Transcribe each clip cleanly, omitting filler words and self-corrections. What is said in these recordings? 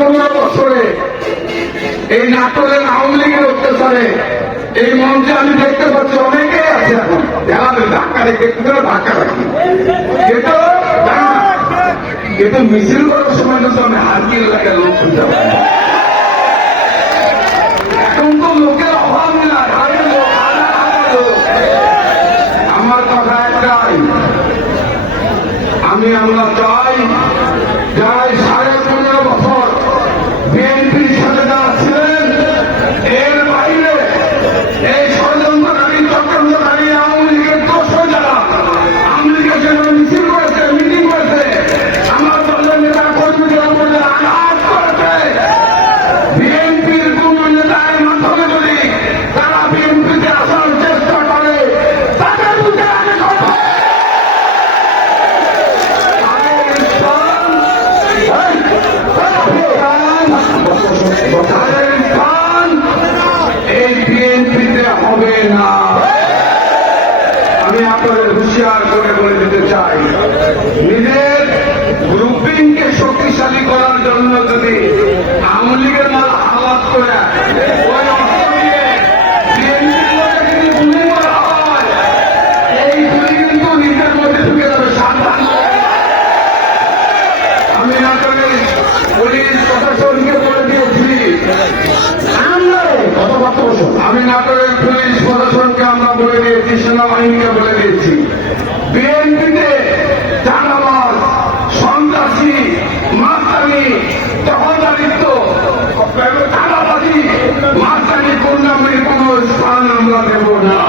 15 বছরে এই নাটোরের আওয়ামী লীগের অত্যাচারে এই মঞ্চে আমি দেখতে পাচ্ছি অনেকেই আছে এখন যারা ধাক্কা রেখে ধাক্কা রাখি কিন্তু মিছিল করার সময় কিন্তু আমি হারকিল এলাকার লোক খুঁজতে পারি। এখন তো লোকের অভাব নেই, আমার কথা একটাই, আমরা চাই যারা 15.5 বছর বিএনপির সাথে যারা ছিলেন, এর বাইরে এই ষড়যন্ত্রকারী চক্রান্তকারী আওয়ামী লীগের দোষর যারা আওয়ামী লীগের জন্য মিছিল করেছে, মিটিং করেছে, আমার দলের নেতা কর্মীদের উপরে আঘাত করেছে, বিএনপির কোন নেতার মাধ্যমে যদি তারা বিএনপিতে আসার চেষ্টা করে তাদের বুঝে আগে কথা এই বিএনপিতে হবে না। আমি আপনাদের হুঁশিয়ার করে বলে দিতে চাই, নিজের গ্রুপিংকে শক্তিশালী করার জন্য যদি আওয়ামী লীগের মাল আলাদ করে ওই অর্থ দিয়ে বিএনপির যদি গুলি করা হয়, এই গুলি কিন্তু নিজের মধ্যে ঢুকে যাবে, সাবধান। আমি আপনাদের পুলিশ প্রশাসনকে বলে দিয়েছি, আমি নাটোরের পুলিশ প্রশাসনকে আমরা বলে দিয়েছি, সেনাবাহিনীকে বলে দিয়েছি, বিএনপিতে চাঁদাবাজ, সন্ত্রাসী, মাস্তানি, দখলদারিত্ব, চাঁদাবাজি, মাস্তানি, গুন্ডামির কোন স্থান আমরা দেব না।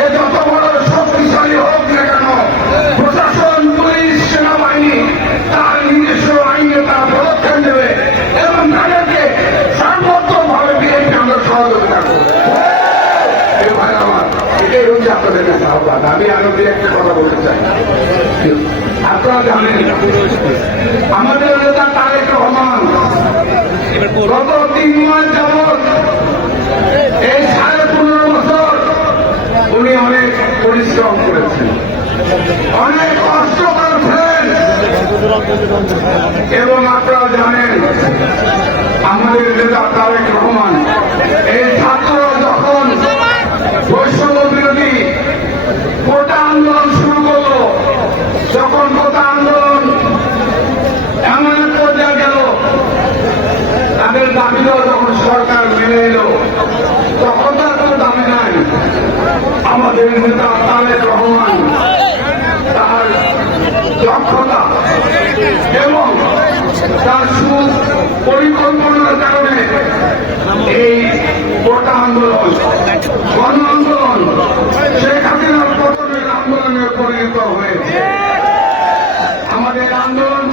এ যত বড় শক্তিশালী হোক না কেন, প্রশাসন, পুলিশ, সেনাবাহিনী তার নিজস্ব আইনে তারা পদক্ষেপ নেবে এবং তাদেরকে সর্বোত্তমভাবে বিএনপি আমরা সহযোগিতা করব। এটাই হচ্ছে আপনাদের কাছে আহ্বান। আমি আরো একটা কথা বলতে চাই, আপনারা জানেন আমাদের নেতা তারেক রহমান গত 3 মাস যাবৎ এই 15.5 বছর উনি অনেক পরিশ্রম করেছেন, অনেক কষ্ট করেছেন এবং আপনারা জানেন আমাদের নেতা তারেক রহমান এই ছাত্ররা যখন বৈষম্য বিরোধী কোটা আন্দোলন শুরু করল, যখন কোটা আন্দোলন এমন এক পর্যায়ে গেল, তাদের দাবিটাও যখন সরকার মেনে এলো, তখন তার কোনো দাবি নাই। আমাদের নেতা তারেক রহমান তার দক্ষতা এবং তার সুপরিকল্পনার কারণে এই কোটা আন্দোলন, গণ আন্দোলন শেখ হাসিনার পতনের আন্দোলনে পরিণত হয়েছে। আমাদের আন্দোলন